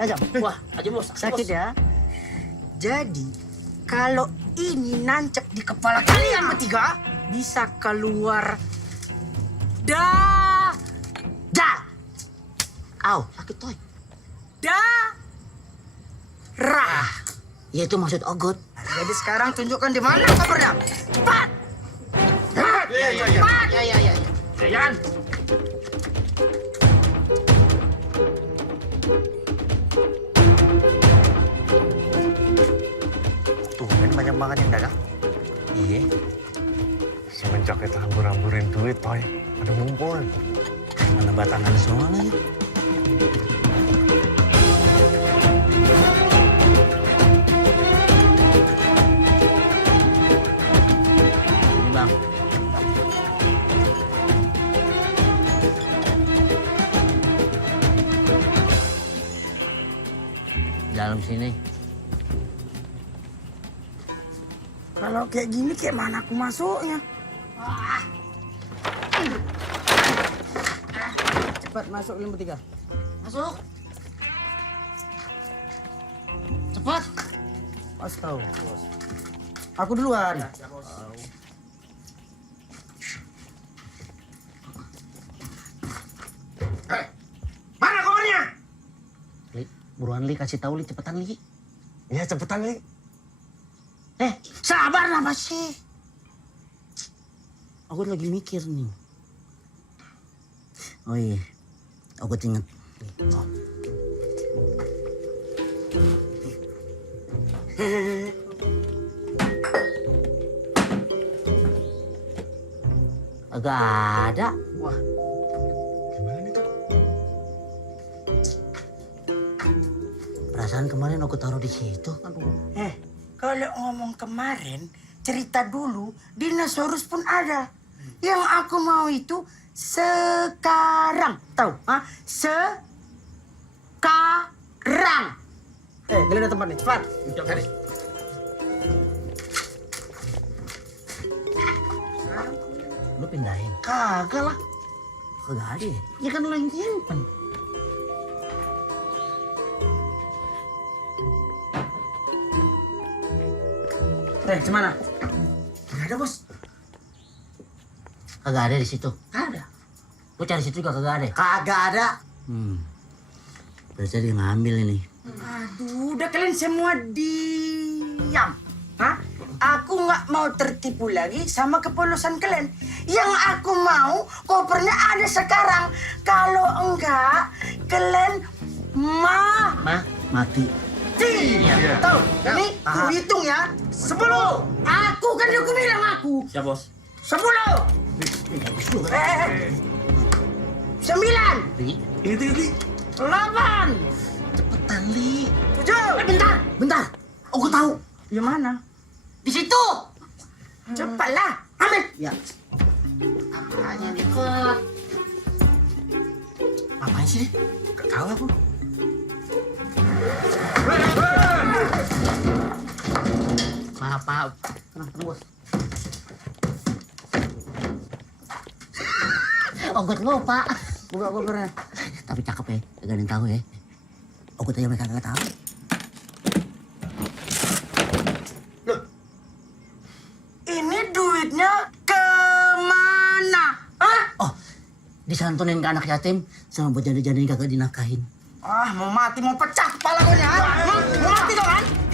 Tajam. Wah, aja bos. Sakit ya. Jadi, kalau ini nancep di kepala kalian bertiga, bisa keluar dah. Au, sakit, Toy. Rah. Ya itu maksud ogot. Jadi sekarang tunjukkan di mana kopernya. Cepat. Jangan. banget yang dagang. Iya. Semenjak kita hambur-hamburin duit, Toy. Ada ngumpul. Mana batangan semua lagi. Ini bang. Dalam sini. Kalau kayak gini kayak mana aku masuknya? Cepat masuk limbu 3. Masuk. Cepat. Pas tahu. Aku duluan. Mana kopernya? Li, buruan Li, kasih tahu Li, cepetan Li. Iya, cepetan, Li. Sabar lah masih. Aku lagi mikir nih. Oh iya, aku inget. Oh. Agak ada. Wah, Gimana itu? Perasaan kemarin aku taruh di situ. Kalau ngomong kemarin, cerita dulu, dinosaurus pun ada. Yang aku mau itu sekarang. Tahu? Sekarang. geledah tempat nih, cepat. Lu pindahin? Kagak lah. Kagak ada ya? Ya kan lo yang nyimpen. Gimana? Gak ada, Bos. Kagak ada di situ. Ada. Gua cari situ juga kagak ada. Kagak ada. Berarti dia ngambil ini. Aduh, udah kalian semua diam. Hah? Aku nggak mau tertipu lagi sama kepolosan kalian. Yang aku mau kopernya ada sekarang. Kalau enggak, kalian Mati. Iya. Tahu? Ini aku hitung ya. 10. Aku kan aku bilang aku. Siap, Bos. 10. 9. Ini. 8. Cepetan, Li. 7. Bentar. Aku tahu. Di mana? Di situ. Cepatlah. Ambil. Ya. Apanya cepet? Apaan sih? Gak tahu aku. Maaf. Tenang, Bos. Ogot lupa. Buka kopernya. Tapi cakep ya, gak ada yang tahu ya. Ogot aja mereka gak tahu. Ini duitnya kemana? Hah? Oh, disantunin ke anak yatim sama buat janda-janda yang kagak dinafkahin. Ah, mau mati, mau pecah kepala gue ya. Mau mati dong kan?